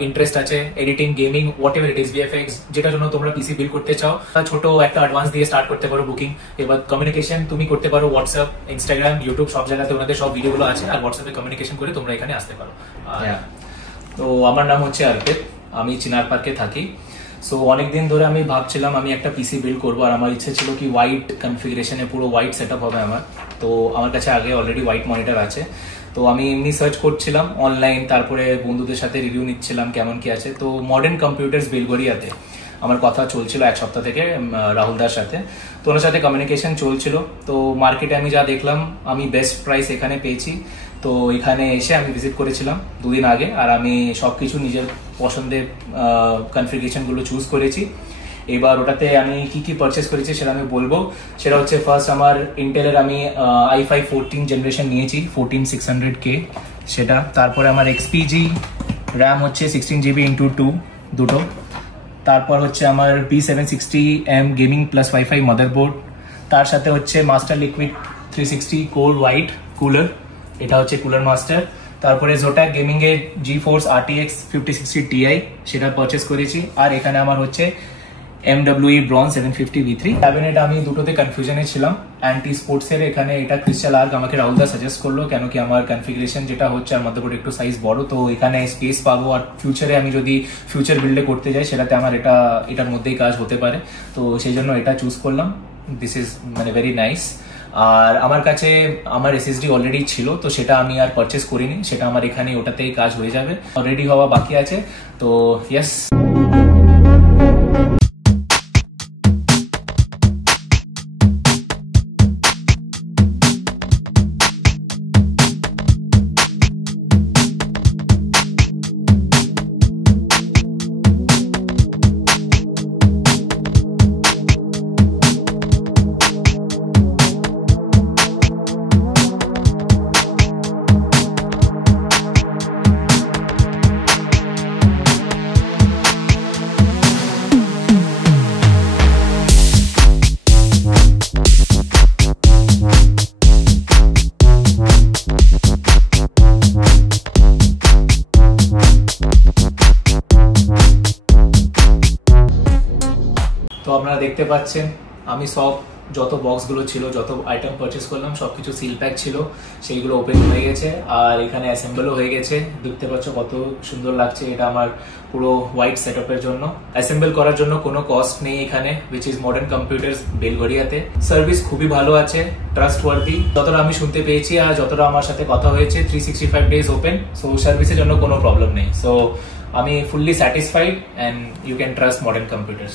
Interest আছে editing, gaming, what ever it is, VFX, যেটার জন্য তোমরা পিসি বিল্ড করতে চাও, ছোট একটা অ্যাডভান্স দিয়ে স্টার্ট করতে পারো বুকিং। এবার কমিউনিকেশন তুমি করতে পারো হোয়াটসঅ্যাপ, ইনস্টাগ্রাম, ইউটিউব, সব জায়গাতে ওনাদের সব ভিডিওগুলো আছে, আর হোয়াটসঅ্যাপে কমিউনিকেশন করে তোমরা এখানে আসতে পারো। তো আমার নাম হচ্ছে অর্পিত, আমি চিনার পার্কে থাকি। সো অনেকদিন ধরে আমি ভাবছিলাম আমি একটা পিসি বিল্ড করবো, আর আমার ইচ্ছে ছিল কি হোয়াইট কনফিগারেশনে পুরো হোয়াইট সেটআপ হবে আমার। তো আমার কাছে আগে অলরেডি হোয়াইট মনিটর আছে, তো আমি এমনি সার্চ করছিলাম অনলাইন, তারপরে বন্ধুদের সাথে রিভিউ নিচ্ছিলাম কেমন কি আছে। তো মডার্ন কম্পিউটার্স বেলগড়িয়াতে আমার কথা চলছিল এক সপ্তাহ থেকে রাহুলদার সাথে, তো ওনার সাথে কমিউনিকেশন চলছিল। তো মার্কেটে আমি যা দেখলাম আমি বেস্ট প্রাইস এখানে পেয়েছি, তো এখানে এসে আমি ভিজিট করেছিলাম দুদিন আগে, আর আমি সবকিছু নিজের পছন্দের কনফিগারেশনগুলো চুজ করেছি। এবার ওটাতে আমি কি কি পারচেস করেছি সেটা আমি বলবো। সেটা হচ্ছে ফার্স্ট আমার ইন্টেলের আমি i5 14 জেনারেশন নিয়েছি, 14600K সেটা। তারপরে আমার এক্সপিজি র্যাম হচ্ছে 16GB × 2 দুটো। তারপর হচ্ছে আমার B760M gaming plus wifi motherboard. তার সাথে হচ্ছে master liquid 360 core white cooler, এটা হচ্ছে কুলার মাস্টার। তারপরে জোটাক গেমিং এর GeForce RTX 5060 Ti সেটা পারচেস করেছি। আর এখানে আমার হচ্ছে MWE ব্রঞ্জ 750 V3 ক্যাবিনেট। আমি দুটোতে কনফিউশনে ছিলাম, অ্যান্টি স্পোর্টস এর এখানে এটা ক্রিস্টাল আর্ক আমাকে রাহুলদা সাজেস্ট করলো, কেন কি আমার কনফিগারেশন যেটা হচ্ছে আর মাদারবোর্ড একটু সাইজ বড়, তো এখানে স্পেস পাবো, আর ফিউচারে আমি যদি ফিউচার বিল্ডে করতে যাই সেটাতে আমার এটার মধ্যেই কাজ হতে পারে, তো সেই জন্য এটা চুজ করলাম। দিস ইজ মানে ভেরি নাইস। আর আমার কাছে আমার এসএসডি অলরেডি ছিল, তো সেটা আমি আর পারচেস করিনি, সেটা আমার এখানে ওটাতেই কাজ হয়ে যাবে, রেডি হওয়া বাকি আছে। তো ইয়েস, তো আপনারা দেখতে পাচ্ছেন আমি সব যত বক্সগুলো ছিল, যত আইটেম পারচেস করলাম সবকিছু সিল প্যাক ছিল, সেইগুলো ওপেন হয়ে গেছে, আর এখানে অ্যাসেম্বলও হয়ে গেছে। দেখতে পাচ্ছ কত সুন্দর লাগছে, এটা আমার পুরো হোয়াইট সেটআপের জন্য। অ্যাসেম্বল করার জন্য কোনো কস্ট নেই এখানে, উইচ ইজ মডার্ন কম্পিউটার্স বেলগড়িয়াতে। সার্ভিস খুবই ভালো আছে, ট্রাস্টওয়ার্দি, যতটা আমি শুনতে পেয়েছি আর যতটা আমার সাথে কথা হয়েছে, 365 ডেজ ওপেন, সো সার্ভিসের জন্য কোনো প্রবলেম নেই। সো আমি fully satisfied, and you can trust modern computers.